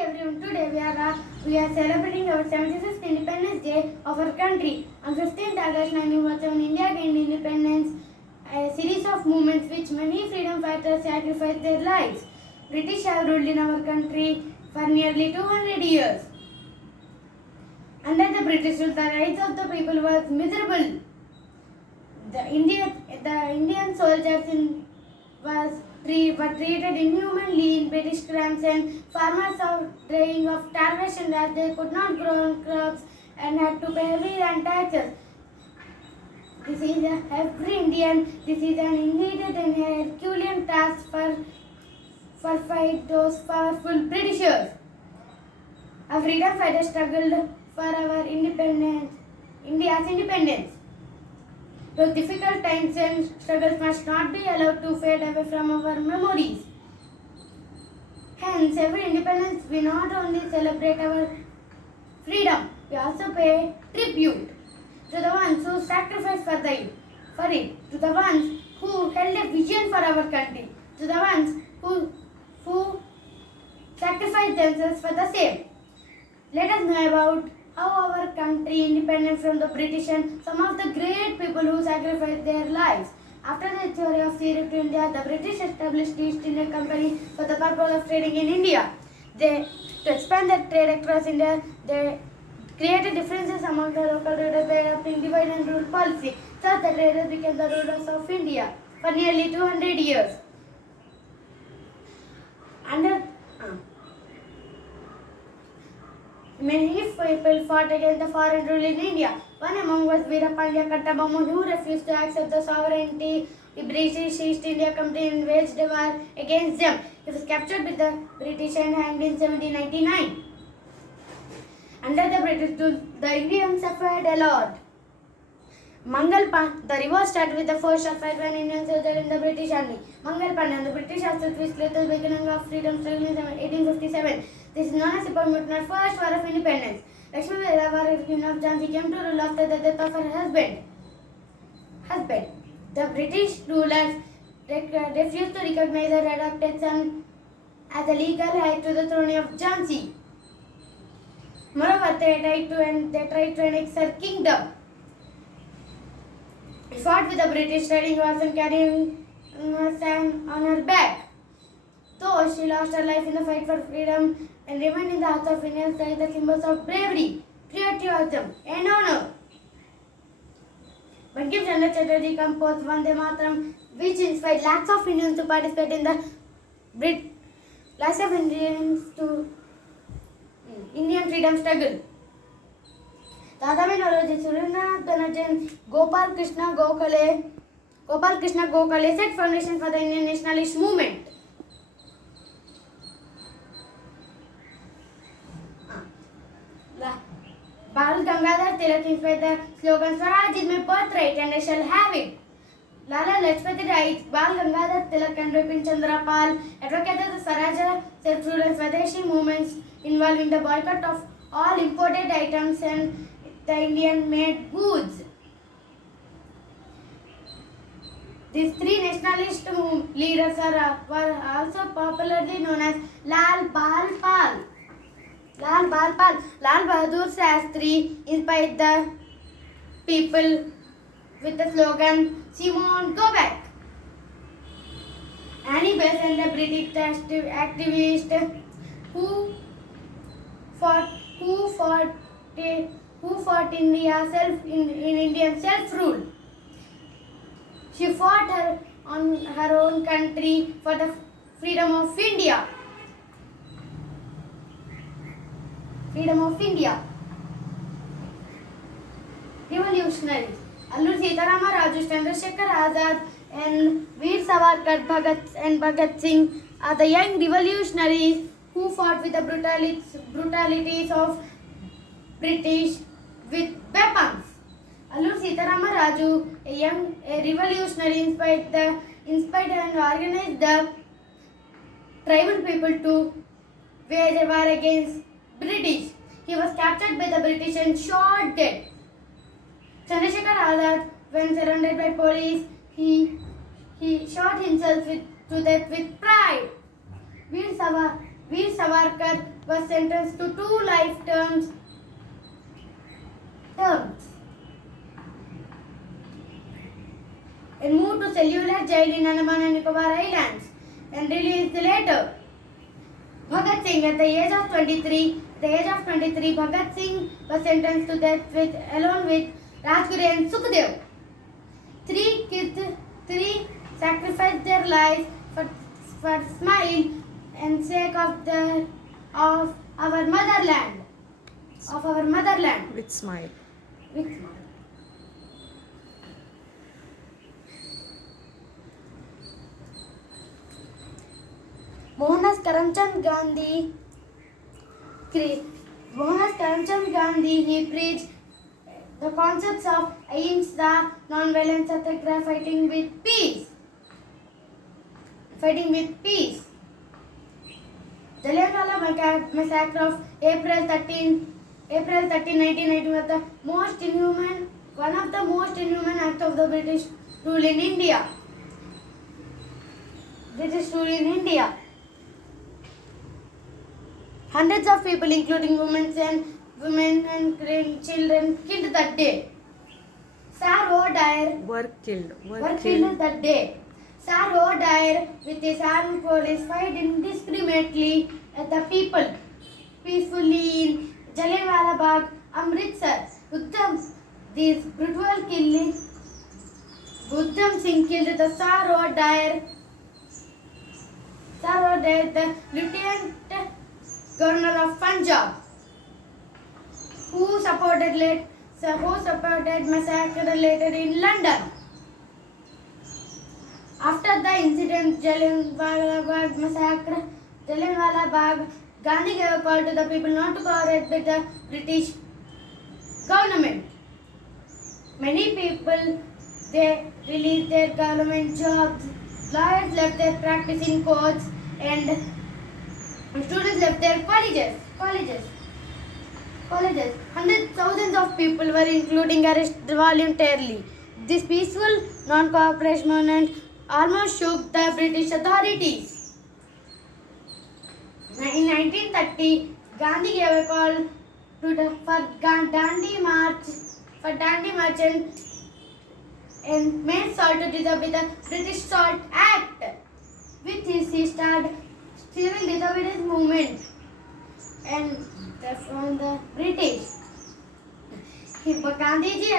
everyone. Today we are celebrating our 76th Independence Day of our country. On 15th August 1947, India gained independence, a series of movements which many freedom fighters sacrificed their lives. British have ruled in our country for nearly 200 years. Under the British rule, the rights of the people was miserable. The Indian soldiers were treated inhumanly in British camps, and farmers are dying of starvation as they could not grow crops and had to pay heavy land taxes. This is an immediate and Herculean task for fight those powerful Britishers. Our freedom fighters struggled for our independence, India's independence. Those difficult times and struggles must not be allowed to fade away from our memories. Hence, every independence we not only celebrate our freedom, we also pay tribute to the ones who sacrificed for it, to the ones who held a vision for our country, to the ones who sacrificed themselves for the same. Let us know about how our country independent from the British and some of the great people who sacrificed their lives. After the victory of Syria to India, the British established the East India Company for the purpose of trading in India. To expand their trade across India, they created differences among the local traders by adopting divide and rule policy. Thus, the traders became the rulers of India for nearly 200 years. Many people fought against the foreign rule in India. One among was Veerapandya Kattabomman, who refused to accept the sovereignty of the British East India Company and waged a war against them. He was captured with the British and hanged in 1799. Under the British rule, the Indians suffered a lot. The revolt started with the first fight when Indians soldiers in the British army. Mangalpanda, the British officers which led the beginning of freedom struggle in 1857. This is known as the Mutnar First War of Independence. Lakshmi Bai, Queen of Jhansi, came to rule after the death of her husband. The British rulers refused to recognize her adopted son as a legal heir to the throne of Jhansi. Moreover, they tried to annex her kingdom. She fought with the British, riding horse and carrying her son on her back. Though she lost her life in the fight for freedom and remained in the hearts of Indians like the symbols of bravery, patriotism, and honor. Bankim Chandra Chatterjee composed Vande Mataram, which inspired lakhs of Indians to participate in the Indian freedom struggle. Dadabhai Naoroji, Surendranath Banerjee, and Gopal Krishna Gokhale set foundation for the Indian nationalist movement. Bal Gangadhar Tilak inspired the slogan Swaraj is my birthright and I shall have it. Lala Lajpati Rai, Bal Gangadhar Tilak and Bipin Chandra Pal advocated the Swaraj self-rule and Swadeshi movements involving the boycott of all imported items and the Indian-made goods. These three nationalist leaders were also popularly known as Lal Bahadur Shastri inspired the people with the slogan Simon Go Back. Annie Besant, the British activist who fought in Indian self-rule. She fought on her own country for the freedom of India. Revolutionaries. Alluri Sitarama Raju, Chandrasekhar Azad, and Veer Savarkar Bhagat Singh are the young revolutionaries who fought with the brutalities of British with weapons. Alluri Sitarama Raju, a revolutionary, inspired and organized the tribal people to wage a war against British. He was captured by the British and shot dead. Chandrasekhar Azad, when surrounded by police, he shot himself to death with pride. Veer Veer Savarkar was sentenced to 2 life terms and moved to cellular jail in Andaman and Nicobar Islands and released later. Bhagat Singh, at the age of 23, Bhagat Singh was sentenced to death along with Rajguru and Sukhdev. Three sacrificed their lives for smile and sake of our motherland. With smile. Mohandas Karamchand Gandhi, he preached the concepts of ahimsa, non-violence, satyagraha, fighting with peace. Jallianwala massacre of April 13, 1919 was one of the most inhuman acts of the British rule in India. Hundreds of people, including women and children, killed that day. Sir O'Dwyer Were killed. that day. Sir O'Dwyer, with his armed police, fired indiscriminately at the people peacefully in Jallianwala Bagh, Amritsar. These brutal killings, Uddham Singh killed the Sir O'Dwyer, the Lieutenant Governor of Punjab, who supported massacre later in London. After the incident, Jallianwala Bagh, Gandhi gave a call to the people not to cooperate with the British government. Many people, they released their government jobs. Lawyers left their practice in courts and students left their colleges. Hundreds, thousands of people were including arrested voluntarily. This peaceful non-cooperation movement almost shook the British authorities. In 1930, Gandhi gave a call for Dandi March and made Salt to disobey the British Salt Act. With this, he started civil disobedience movement and from the British. Gandhiji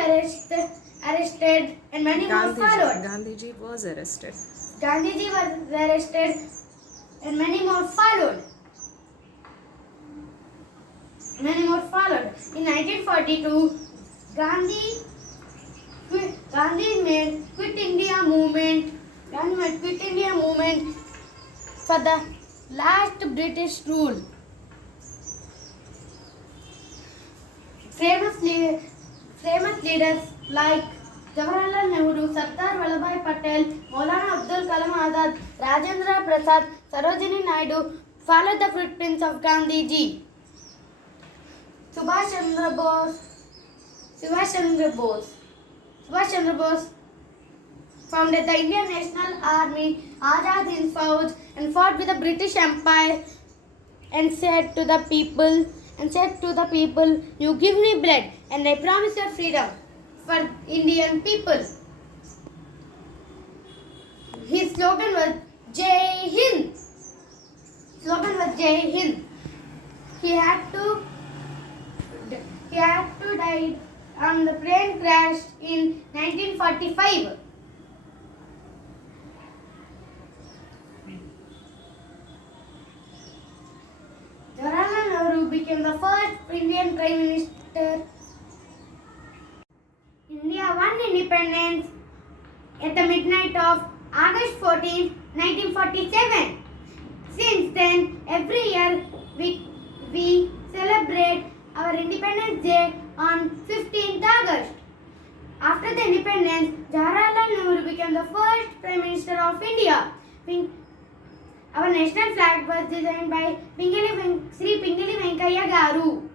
arrested and many more followed. Gandhiji was arrested and many more followed. In 1942, Gandhi made Quit India movement for the last British rule. Famous leaders like Jawaharlal Nehru, Sardar Vallabhbhai Patel, Maulana Abdul Kalam Azad, Rajendra Prasad, Sarojini Naidu followed the footprints of Gandhiji. Subhash Chandra Bose founded the Indian National Army, Azad Hind Fauj, and fought with the British Empire and said to the people, you give me blood and I promise your freedom for Indian people. His slogan was Jai Hind. He had to die on the plane crash in 1945. Jawaharlal Nehru became the first Indian Prime Minister. India won independence at the midnight of August 14, 1947. Since then, every year we celebrate our Independence Day on 15th August. After the independence, Jawaharlal Nehru became the first Prime Minister of India. Our national flag was designed by Sri Pingeli Venkaiah Garu.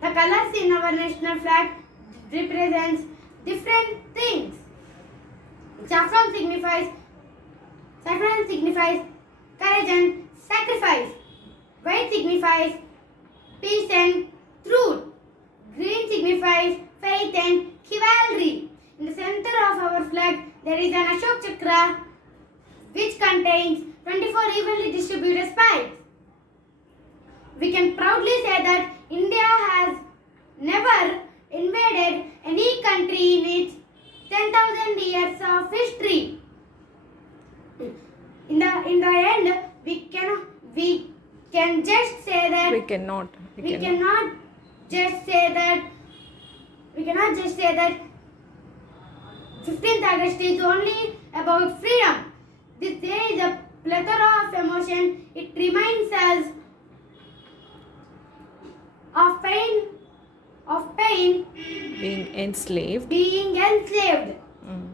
The colors in our national flag represents different things. Saffron signifies courage and sacrifice. White signifies peace and truth. Green signifies faith and chivalry. In the center of our flag, there is an Ashok Chakra which contains 24 evenly distributed spikes. We can proudly say that India has never invaded any country in its 10,000 years of history. In the end, we can just say that We cannot. we cannot just say that 15th August is only about freedom. This day is a plethora of emotion. It reminds us of pain, Being enslaved. being enslaved, Mm.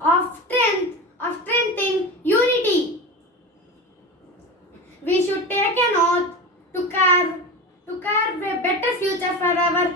of strength in unity. We should take an oath to carve a better future for our